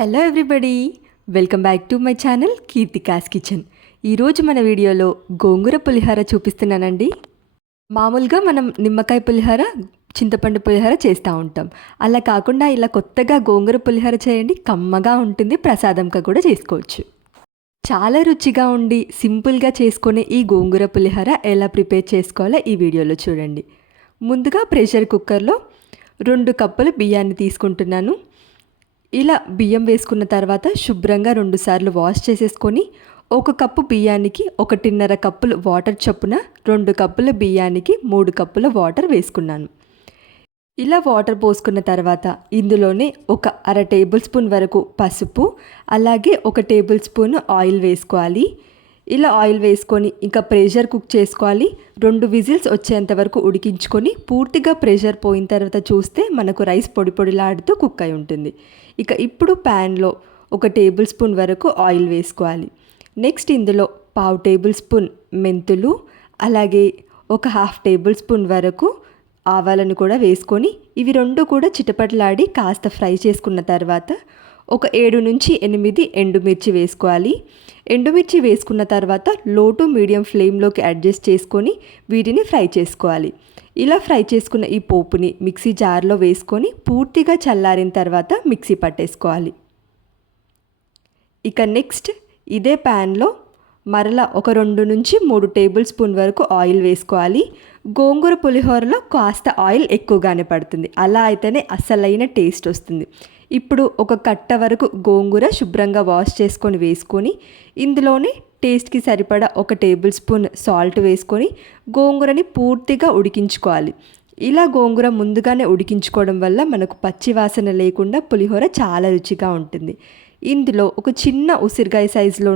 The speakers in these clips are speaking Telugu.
Hello everybody welcome back to my channel Keerthika's kitchen. ఈరోజు మన వీడియోలో గోంగూర పులిహోర చూపిస్తున్నానండి. మామూలుగా మనం నిమ్మకాయ పులిహోర చింతపండు పులిహోర చేస్తూ ఉంటాం. అలా కాకుండా ఇలా కొత్తగా గోంగూర పులిహోర చేయండి కమ్మగా ఉంటుంది ప్రసాదంగా కూడా చేసుకోవచ్చు. చాలా రుచిగా ఉండి సింపుల్గా చేసుకునే ఈ గోంగూర పులిహోర ఎలా ప్రిపేర్ చేసుకోవాలో ఈ వీడియోలో చూడండి. ముందుగా ప్రెషర్ కుక్కర్లో రెండు కప్పులు బియ్యాన్ని తీసుకుంటున్నాను. ఇలా బియ్యం వేసుకున్న తర్వాత శుభ్రంగా రెండుసార్లు వాష్ చేసేసుకొని ఒక కప్పు బియ్యానికి ఒకటిన్నర కప్పులు వాటర్ చొప్పున రెండు కప్పుల బియ్యానికి మూడు కప్పుల వాటర్ వేసుకున్నాను. ఇలా వాటర్ పోసుకున్న తర్వాత ఇందులోనే ఒక అర టేబుల్ స్పూన్ వరకు పసుపు అలాగే ఒక టేబుల్ స్పూన్ ఆయిల్ వేసుకోవాలి. ఇలా ఆయిల్ వేసుకొని ఇంకా ప్రెషర్ కుక్ చేసుకోవాలి. రెండు విజిల్స్ వచ్చేంత వరకు ఉడికించుకొని పూర్తిగా ప్రెషర్ పోయిన తర్వాత చూస్తే మనకు రైస్ పొడి పొడిలాడుతూ కుక్ అయి ఉంటుంది. ఇక ఇప్పుడు ప్యాన్లో ఒక టేబుల్ స్పూన్ వరకు ఆయిల్ వేసుకోవాలి. నెక్స్ట్ ఇందులో పావు టేబుల్ స్పూన్ మెంతులు అలాగే ఒక హాఫ్ టేబుల్ స్పూన్ వరకు ఆవాలను కూడా వేసుకొని ఇవి రెండు కూడా చిటపట్లాడి కాస్త ఫ్రై చేసుకున్న తర్వాత ఒక ఏడు నుంచి ఎనిమిది ఎండుమిర్చి వేసుకోవాలి. ఎండుమిర్చి వేసుకున్న తర్వాత లో టు మీడియం ఫ్లేమ్లోకి అడ్జస్ట్ చేసుకొని వీటిని ఫ్రై చేసుకోవాలి. ఇలా ఫ్రై చేసుకున్న ఈ పోపుని మిక్సీ జార్లో వేసుకొని పూర్తిగా చల్లారిన తర్వాత మిక్సీ పట్టేసుకోవాలి. ఇక నెక్స్ట్ ఇదే ప్యాన్లో మరలా ఒక రెండు నుంచి మూడు టేబుల్ స్పూన్ వరకు ఆయిల్ వేసుకోవాలి. గోంగూర పులిహోరలో కాస్త ఆయిల్ ఎక్కువగానే పడుతుంది. అలా అయితేనే అసలైన టేస్ట్ వస్తుంది. ఇప్పుడు ఒక కట్ట వరకు గోంగూర శుభ్రంగా వాష్ చేసుకొని వేసుకొని ఇందులోనే టేస్ట్కి సరిపడా ఒక టేబుల్ స్పూన్ సాల్ట్ వేసుకొని గోంగూరని పూర్తిగా ఉడికించుకోవాలి. ఇలా గోంగూర ముందుగానే ఉడికించుకోవడం వల్ల మనకు పచ్చి వాసన లేకుండా పులిహోర చాలా రుచిగా ఉంటుంది. ఇందులో ఒక చిన్న ఉసిరికాయ సైజులో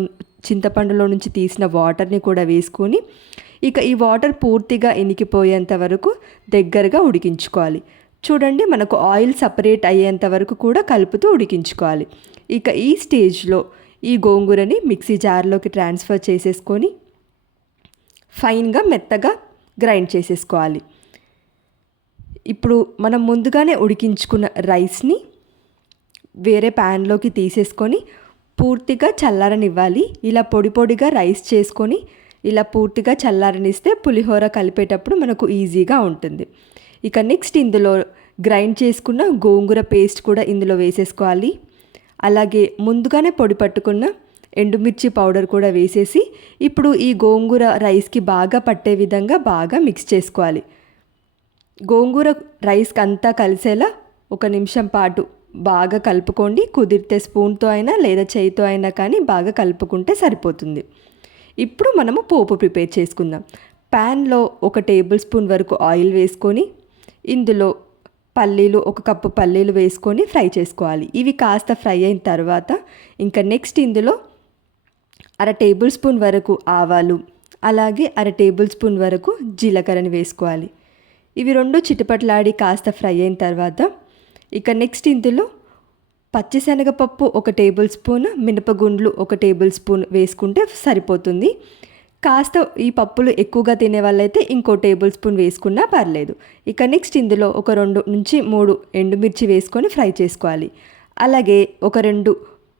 చింతపండులో నుంచి తీసిన వాటర్ని కూడా వేసుకొని ఇక ఈ వాటర్ పూర్తిగా ఇనికిపోయేంత వరకు దగ్గరగా ఉడికించుకోవాలి. చూడండి మనకు ఆయిల్ సపరేట్ అయ్యేంత వరకు కూడా కలుపుతూ ఉడికించుకోవాలి. ఇక ఈ స్టేజ్లో ఈ గోంగూరని మిక్సీ జార్లోకి ట్రాన్స్ఫర్ చేసేసుకొని ఫైన్గా మెత్తగా గ్రైండ్ చేసేసుకోవాలి. ఇప్పుడు మనం ముందుగానే ఉడికించుకున్న రైస్ని వేరే ప్యాన్లోకి తీసేసుకొని పూర్తిగా చల్లారనివ్వాలి. ఇలా పొడి పొడిగా రైస్ చేసుకొని ఇలా పూర్తిగా చల్లారనిస్తే పులిహోర కలిపేటప్పుడు మనకు ఈజీగా ఉంటుంది. ఇక నెక్స్ట్ ఇందులో గ్రైండ్ చేసుకున్న గోంగూర పేస్ట్ కూడా ఇందులో వేసేసుకోవాలి. అలాగే ముందుగానే పొడి పట్టుకున్న ఎండుమిర్చి పౌడర్ కూడా వేసేసి ఇప్పుడు ఈ గోంగూర రైస్కి బాగా పట్టే విధంగా బాగా మిక్స్ చేసుకోవాలి. గోంగూర రైస్కి అంతా కలిసేలా ఒక నిమిషం పాటు బాగా కలుపుకోండి. కుదిరితే స్పూన్తో అయినా లేదా చేయితో అయినా కానీ బాగా కలుపుకుంటే సరిపోతుంది. ఇప్పుడు మనము పోపు ప్రిపేర్ చేసుకుందాం. ప్యాన్లో ఒక టేబుల్ స్పూన్ వరకు ఆయిల్ వేసుకొని ఇందులో పల్లీలు ఒక కప్పు పల్లీలు వేసుకొని ఫ్రై చేసుకోవాలి. ఇవి కాస్త ఫ్రై అయిన తర్వాత ఇంకా నెక్స్ట్ ఇందులో అర టేబుల్ స్పూన్ వరకు ఆవాలు అలాగే అర టేబుల్ స్పూన్ వరకు జీలకర్రని వేసుకోవాలి. ఇవి రెండు చిటపట్లాడి కాస్త ఫ్రై అయిన తర్వాత ఇక నెక్స్ట్ ఇందులో పచ్చిశనగపప్పు ఒక టేబుల్ స్పూన్ మినపగుండ్లు ఒక టేబుల్ స్పూన్ వేసుకుంటే సరిపోతుంది. కాస్త ఈ పప్పులు ఎక్కువగా తినే వాళ్ళైతే ఇంకో టేబుల్ స్పూన్ వేసుకున్నా పర్లేదు. ఇక నెక్స్ట్ ఇందులో ఒక రెండు నుంచి మూడు ఎండుమిర్చి వేసుకొని ఫ్రై చేసుకోవాలి. అలాగే ఒక రెండు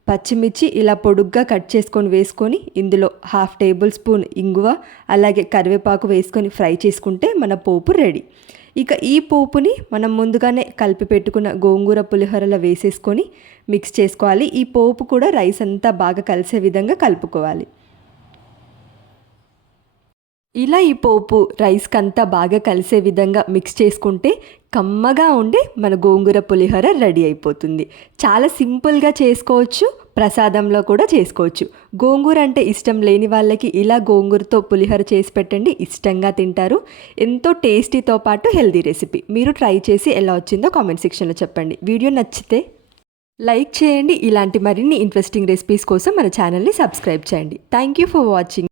పచ్చిమిర్చి ఇలా పొడుగ్గా కట్ చేసుకొని వేసుకొని ఇందులో హాఫ్ టేబుల్ స్పూన్ ఇంగువ అలాగే కరివేపాకు వేసుకొని ఫ్రై చేసుకుంటే మన పోపు రెడీ. ఇక ఈ పోపుని మనం ముందుగానే కలిపి పెట్టుకున్న గోంగూర పులిహోరలో వేసేసుకొని మిక్స్ చేసుకోవాలి. ఈ పోపు కూడా రైస్ అంతా బాగా కలిసే విధంగా కలుపుకోవాలి. ఇలా ఈ పోపు రైస్కి అంతా బాగా కలిసే విధంగా మిక్స్ చేసుకుంటే కమ్మగా ఉండే మన గోంగూర పులిహోర రెడీ అయిపోతుంది. చాలా సింపుల్గా చేసుకోవచ్చు ప్రసాదంలో కూడా చేసుకోవచ్చు. గోంగూర అంటే ఇష్టం లేని వాళ్ళకి ఇలా గోంగూరతో పులిహోర చేసి పెట్టండి ఇష్టంగా తింటారు. ఎంతో టేస్టీతో పాటు హెల్దీ రెసిపీ. మీరు ట్రై చేసి ఎలా వచ్చిందో కామెంట్ సెక్షన్లో చెప్పండి. వీడియో నచ్చితే లైక్ చేయండి. ఇలాంటి మరిన్ని ఇంట్రెస్టింగ్ రెసిపీస్ కోసం మన ఛానల్ని సబ్స్క్రైబ్ చేయండి. Thank you for watching.